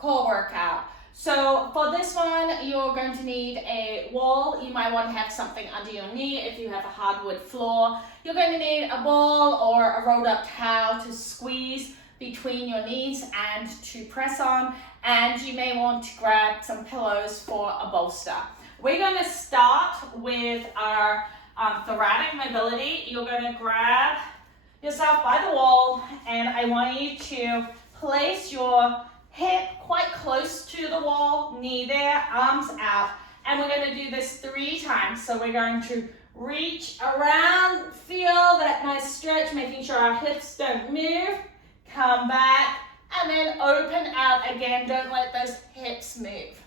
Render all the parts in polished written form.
core workout. So for this one, you're going to need a wall. You might want to have something under your knee if you have a hardwood floor. You're going to need a ball or a rolled up towel to squeeze between your knees and to press on. And you may want to grab some pillows for a bolster. We're going to start with our thoracic mobility. You're going to grab yourself by the wall, and I want you to place your hip quite close to the wall, knee there, arms out, and we're going to do this 3 times. So we're going to reach around, feel that nice stretch, making sure our hips don't move, come back, and then open out again. Don't let those hips move.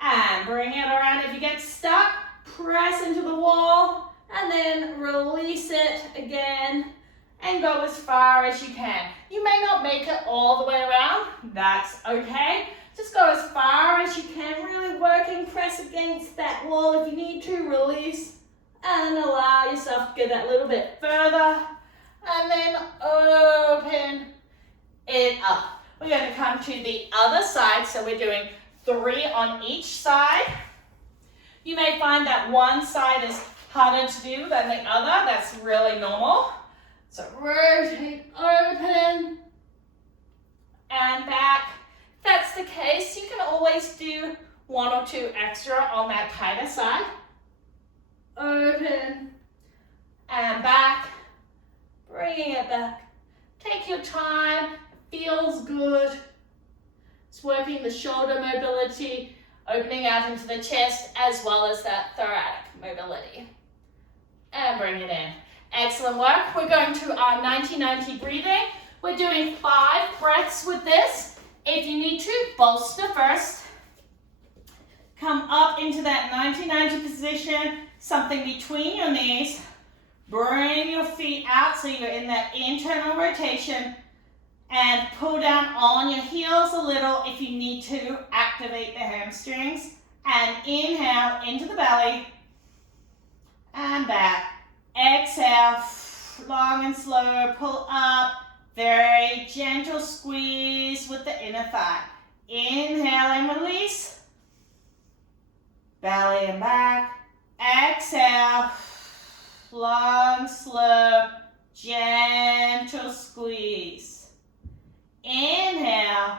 And bring it around. If you get stuck, press into the wall, and then release it again, and go as far as you can. You may not make it all the way around, that's okay. Just go as far as you can, really working, press against that wall. If you need to, release and allow yourself to get that little bit further, and then open it up. We're going to come to the other side, so we're doing 3 on each side. You may find that one side is harder to do than the other. That's really normal. So rotate, open, and back. If that's the case, you can always do 1 or 2 extra on that tighter side. Open, and back, bringing it back. Take your time, it feels good. It's working the shoulder mobility, opening out into the chest, as well as that thoracic mobility. And bring it in. Excellent work. We're going to our 90-90 breathing. We're doing 5 breaths with this. If you need to, bolster first. Come up into that 90-90 position, something between your knees. Bring your feet out so you're in that internal rotation, and pull down on your heels a little if you need to activate the hamstrings. And inhale into the belly and back. Exhale, long and slow, pull up, very gentle squeeze with the inner thigh. Inhale and release, belly and back. Exhale, long, slow, gentle squeeze. Inhale,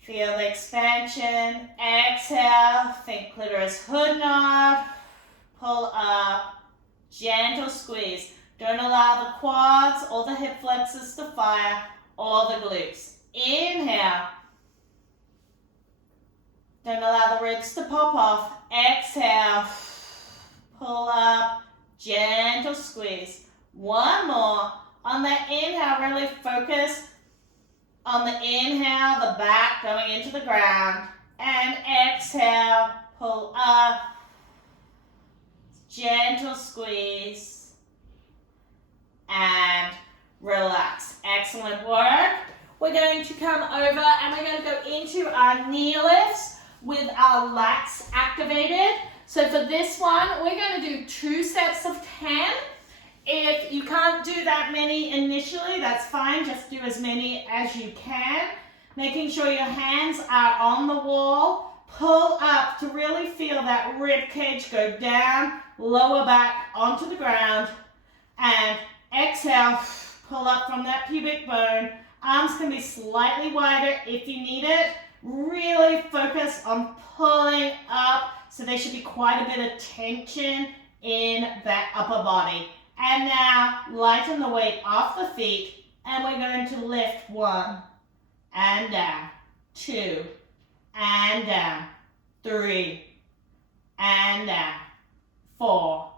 feel the expansion. Exhale, think clitoris hood nod. Pull up, gentle squeeze. Don't allow the quads or the hip flexors to fire, or the glutes. Inhale. Don't allow the ribs to pop off. Exhale. Pull up, gentle squeeze. 1 more. On that inhale, really focus on the inhale, the back going into the ground. And exhale, pull up. Gentle squeeze and relax. Excellent work. We're going to come over and we're going to go into our knee lifts with our lats activated. So for this one, we're going to do 2 sets of 10. If you can't do that many initially, that's fine. Just do as many as you can. Making sure your hands are on the wall. Pull up to really feel that rib cage go down, lower back onto the ground, and exhale, pull up from that pubic bone. Arms can be slightly wider if you need it. Really focus on pulling up, so there should be quite a bit of tension in that upper body. And now lighten the weight off the feet, and we're going to lift 1 and down, 2 and down, 3 and down, 4.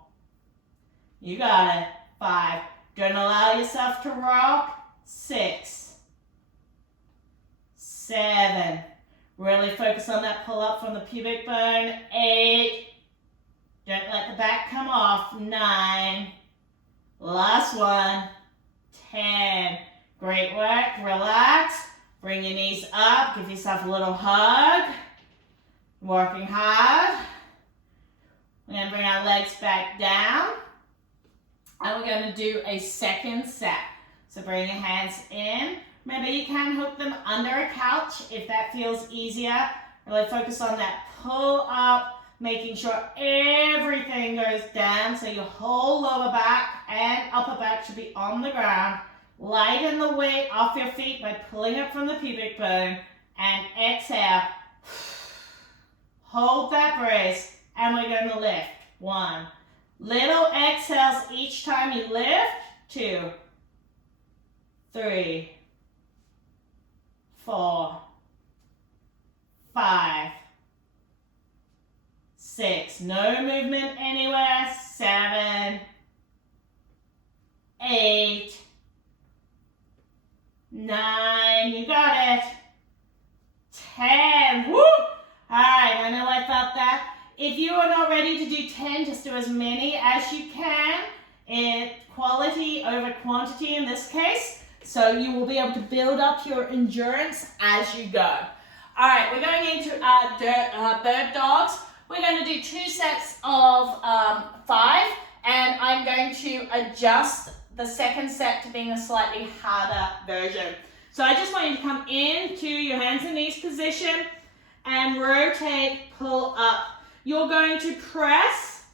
You got it. 5. Don't allow yourself to rock. 6, 7. Really focus on that pull up from the pubic bone. 8. Don't let the back come off. 9. Last one. 10. Great work. Relax. Bring your knees up. Give yourself a little hug. Working hard. We're going to bring our legs back down. And we're going to do a second set. So bring your hands in. Remember, you can hook them under a couch if that feels easier. Really focus on that pull up, making sure everything goes down. So your whole lower back and upper back should be on the ground. Lighten the weight off your feet by pulling up from the pubic bone. And exhale. Hold that brace. And we're going to lift. 1. Little exhales each time you lift. 2, 3, 4, 5, 6. No movement anywhere. 7, 8, 9. You got it. 10. Woo! All right, I know I felt that. If you are not ready to do 10, just do as many as you can. Quality over quantity in this case. So you will be able to build up your endurance as you go. All right, we're going into our bird dogs. We're going to do 2 sets of 5, and I'm going to adjust the second set to being a slightly harder version. So I just want you to come into your hands and knees position and rotate, pull up. You're going to press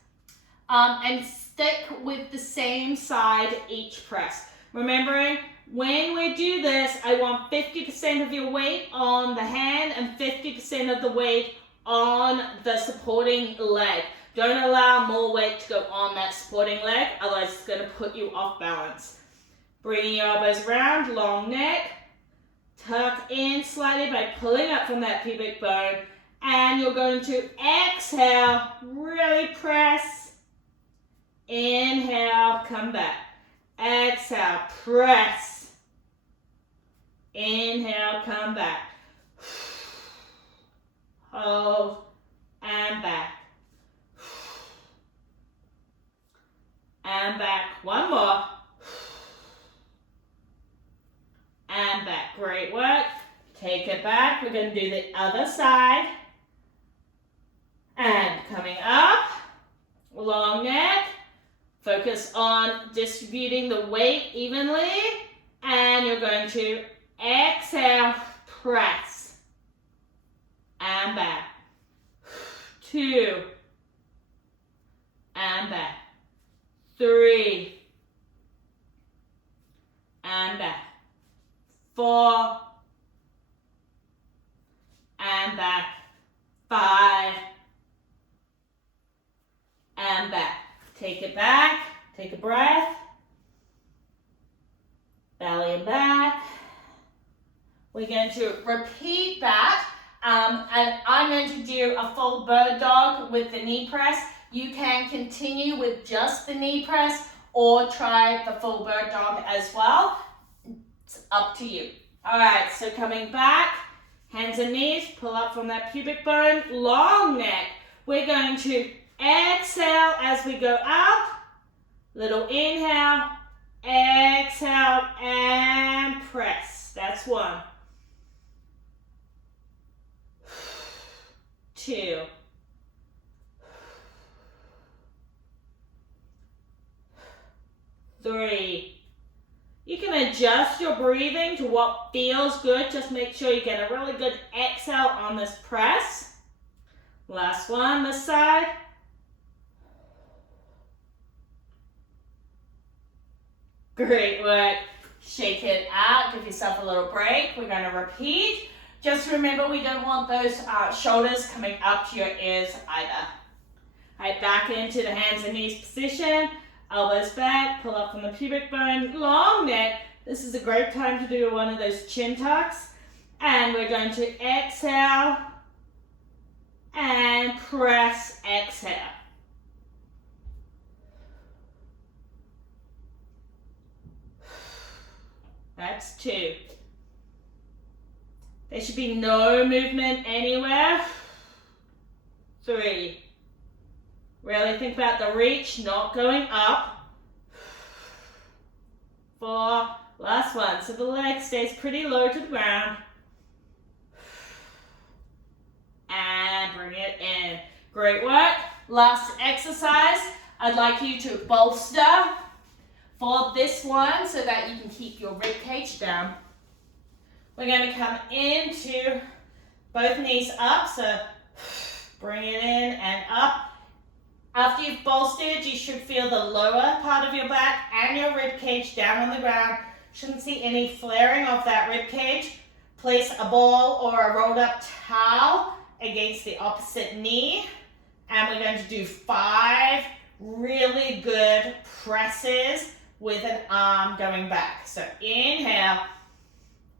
and stick with the same side each press. Remembering, when we do this, I want 50% of your weight on the hand and 50% of the weight on the supporting leg. Don't allow more weight to go on that supporting leg, otherwise it's going to put you off balance. Bringing your elbows around, long neck. Tuck in slightly by pulling up from that pubic bone. And you're going to exhale, really press. Inhale, come back. Exhale, press. Inhale, come back. Hold, and back. And back. One more. And back. Great work. Take it back. We're going to do the other side. And coming up. Long neck. Focus on distributing the weight evenly. And you're going to exhale, press. And back. 2. And back. 3. And back. 4. And back. 5. And back. Take it back. Take a breath. Belly and back. We're going to repeat that. And I'm going to do a full bird dog with the knee press. You can continue with just the knee press or try the full bird dog as well. It's up to you. All right, so coming back, hands and knees, pull up from that pubic bone, long neck. We're going to exhale as we go up. Little inhale, exhale, and press. That's 1. 2. 3. You can adjust your breathing to what feels good. Just make sure you get a really good exhale on this press. Last one, this side. Great work. Shake it out. Give yourself a little break. We're going to repeat. Just remember, we don't want those shoulders coming up to your ears either. All right, back into the hands and knees position. Elbows back, pull up from the pubic bone, long neck. This is a great time to do one of those chin tucks. And we're going to exhale and press, exhale. That's 2. There should be no movement anywhere. 3. Really think about the reach, not going up. 4. Last one. So the leg stays pretty low to the ground. And bring it in. Great work. Last exercise. I'd like you to bolster for this one so that you can keep your rib cage down. We're going to come into both knees up, so bring it in and up. After you've bolstered, you should feel the lower part of your back and your rib cage down on the ground. Shouldn't see any flaring of that rib cage. Place a ball or a rolled up towel against the opposite knee. And we're going to do 5 really good presses with an arm going back. So inhale,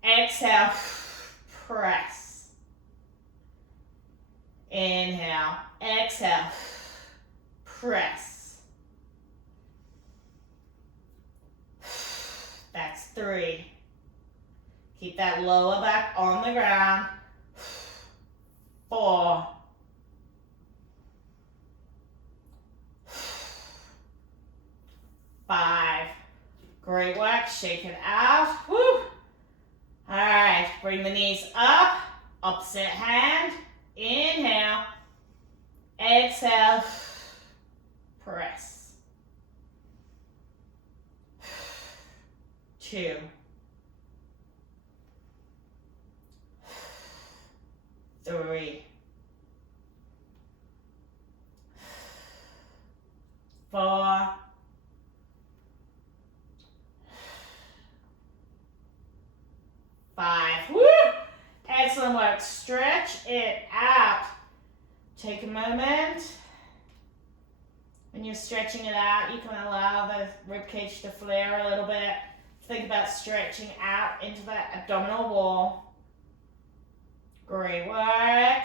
exhale, press. Inhale, exhale, press. That's 3. Keep that lower back on the ground. 4. 5. Great work. Shake it out. Woo. All right. Bring the knees up. Opposite hand. Inhale. Exhale. Press. 2. 3. 4. 5. Woo! Excellent work. Stretch it out. Take a moment. When you're stretching it out, you can allow the ribcage to flare a little bit. Think about stretching out into that abdominal wall. Great work.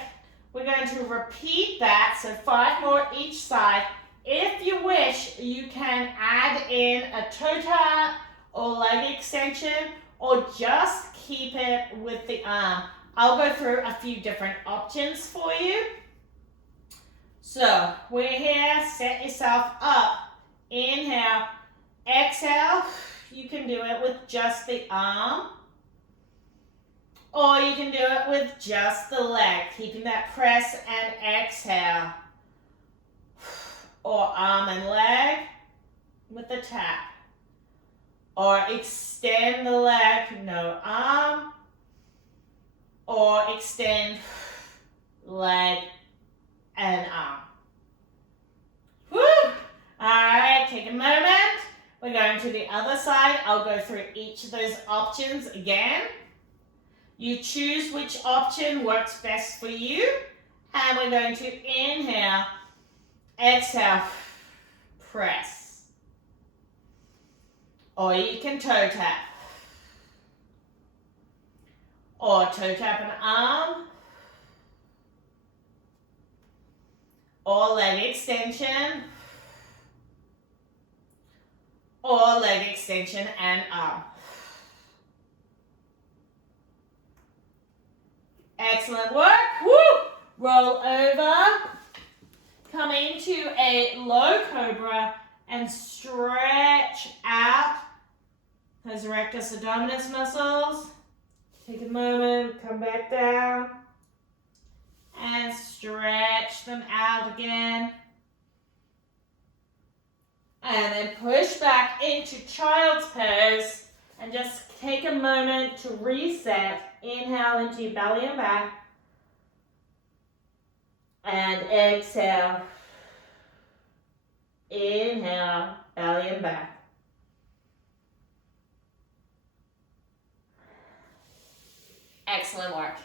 We're going to repeat that, so 5 more each side. If you wish, you can add in a toe tap or leg extension, or just keep it with the arm. I'll go through a few different options for you. So we're here, set yourself up. Inhale, exhale. You can do it with just the arm, or you can do it with just the leg, keeping that press and exhale. Or arm and leg with the tap. Or extend the leg, no arm. Or extend leg and arm. Woo! Alright, take a moment. We're going to the other side. I'll go through each of those options again. You choose which option works best for you. And we're going to inhale, exhale, press. Or you can toe tap. Or toe tap an arm. Or leg extension. Or leg extension and arm. Excellent work. Woo! Roll over. Come into a low cobra and stretch out those rectus abdominis muscles. Take a moment, come back down, and stretch them out again. And then push back into child's pose and just take a moment to reset. Inhale into your belly and back. And exhale. Inhale, belly and back. Excellent work.